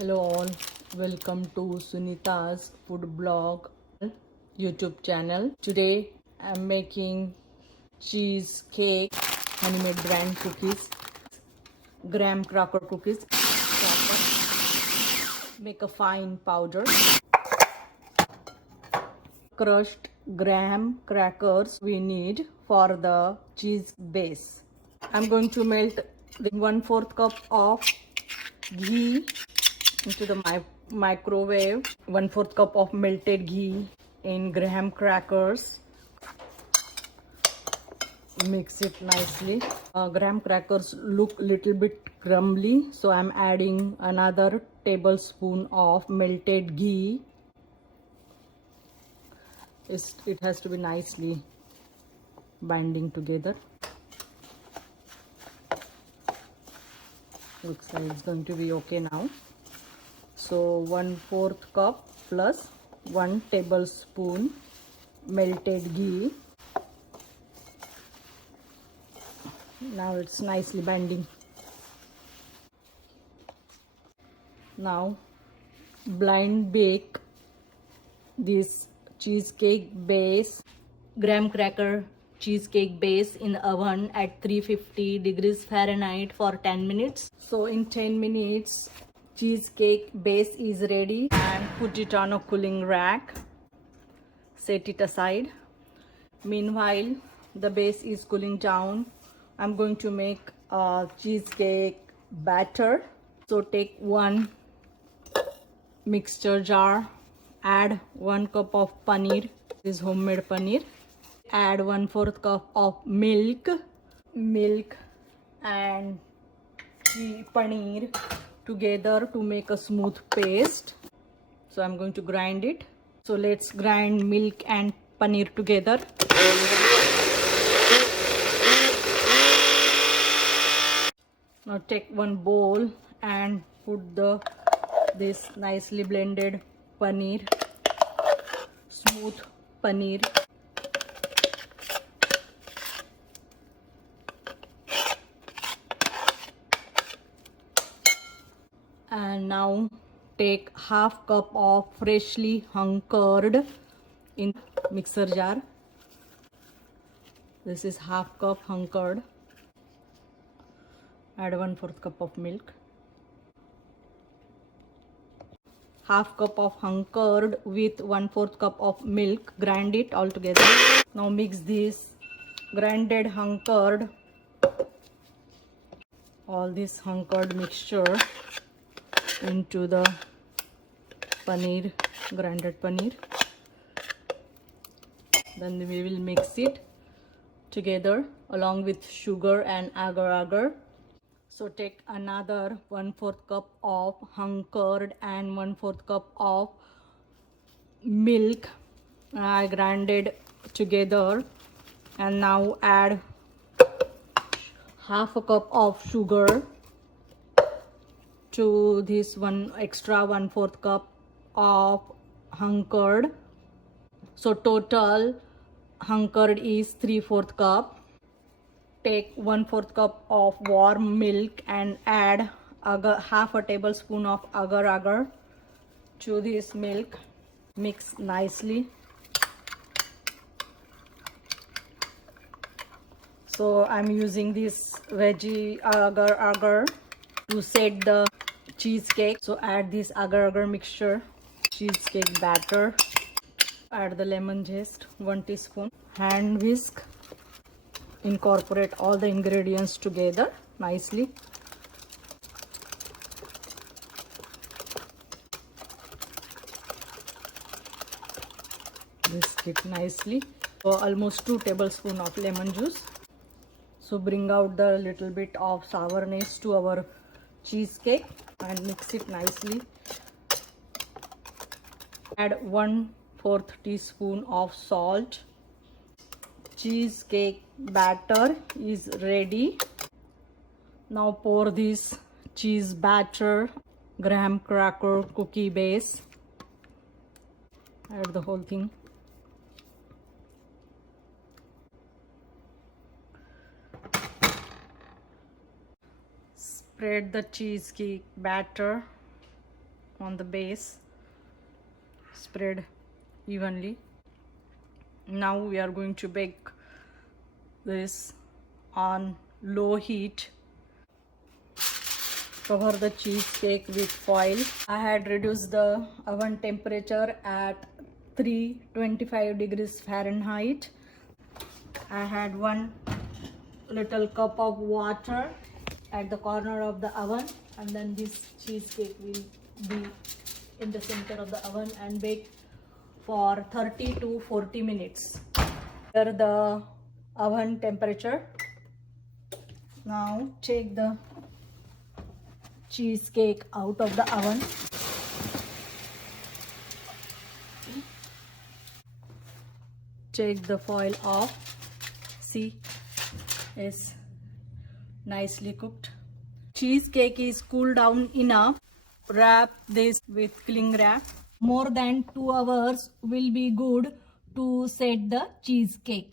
Hello all, welcome to Sunita's food blog YouTube channel. Today I'm making cheesecake, honey made brand cookies, graham cracker cookies. Make a fine powder. Crushed graham crackers we need for the cheese base. I'm going to melt the 1/4 cup of ghee into the microwave. 1/4 cup of melted ghee in graham crackers. Mix it nicely. Graham crackers look little bit crumbly, so I'm adding another tablespoon of melted ghee. It has to be nicely binding together. Looks like it's going to be okay now. So 1/4 cup plus 1 tablespoon melted ghee. Now it's nicely binding. Now blind bake this cheesecake base, graham cracker cheesecake base in the oven at 350 degrees Fahrenheit for 10 minutes. So in 10 minutes cheesecake base is ready, and put it on a cooling rack. Set it aside. Meanwhile the base is cooling down. I'm going to make a cheesecake batter. So take one mixture jar, add 1 cup of paneer. This is homemade paneer. Add 1/4 cup of milk and paneer together to make a smooth paste. So I'm going to grind it. So let's grind milk and paneer together. Now take one bowl and put this nicely blended paneer, smooth paneer. And now take 1/2 cup of freshly hung curd in mixer jar. This is 1/2 cup hung curd. Add 1/4 cup of milk. 1/2 cup of hung curd with 1/4 cup of milk. Grind it all together. Now mix this grinded hung curd, all this hung curd mixture into the paneer, grinded paneer. Then we will mix it together along with sugar and agar-agar. So take another 1/4 cup of hung curd and 1/4 cup of milk. I grinded together, and now add 1/2 cup of sugar to this extra 1/4 cup of hung curd. So total hung curd is 3/4 cup. Take 1/4 cup of warm milk and add 1/2 tablespoon of agar-agar to this milk. Mix nicely. So I'm using this veggie agar-agar to set the cheesecake. So add this agar-agar mixture, cheesecake batter. Add the lemon zest, 1 teaspoon. Hand whisk. Incorporate all the ingredients together nicely. Whisk it nicely. So almost 2 tablespoons of lemon juice. So bring out the little bit of sourness to our cheesecake and mix it nicely. Add 1/4 teaspoon of salt. Cheesecake batter is ready. Now pour this cheese batter, graham cracker cookie base. Add the whole thing. Spread the cheesecake batter on the base, spread evenly. Now we are going to bake this on low heat. Cover the cheesecake with foil. I had reduced the oven temperature at 325 degrees Fahrenheit. I had 1 little cup of water at the corner of the oven, and then this cheesecake will be in the center of the oven and bake for 30 to 40 minutes. Here the oven temperature. Now take the cheesecake out of the oven. Take the foil off. See, it's nicely cooked. Cheesecake is cooled down enough. Wrap this with cling wrap. More than 2 hours will be good to set the cheesecake.